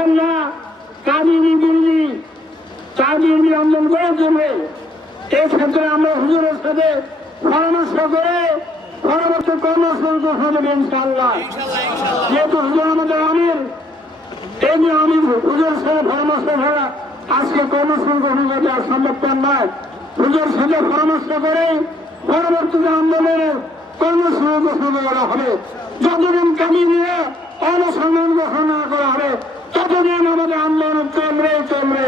ইনশাআল্লাহ কাদিনী দিল্লি কাদিনী আন্দোলন করে দেবে। এই ক্ষেত্রে আমরা হুজুরের সাথে পরামর্শ করে পরবর্তী কর্মসূচি ঘোষণা দেবে ইনশাআল্লাহ। যেহেতু হুজুর আমাদের আমির, এই নিয়ে আমি হুজুরের সাথে পরামর্শ ছাড়া আজকে কর্মসূচি ঘোষণা দেওয়া সম্ভব নয়। হুজুরের সাথে পরামর্শ করে পরবর্তীতে আন্দোলনের কর্মসূচি ঘোষণা করা হবে। যতদিন কামি নিয়ে অনশন ঘোষণা করা হবে ততদিন আমাদের আন্দোলন চলবে চলবে।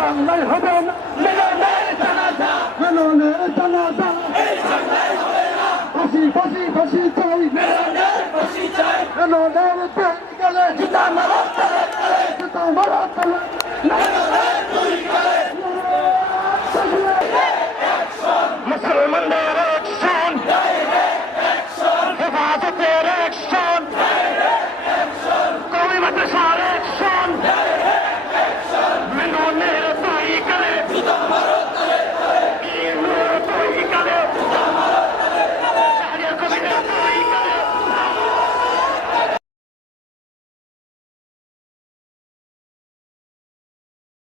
বাংলায় হবে না মিলনের জানাজা, মিলনের জানাজা, ফাঁসি ফাঁসি ফাঁসি চাই, মিলনের ফাঁসি চাই, মিলনের গেলে জুতা মারা তলে, জুতা মারা তলে।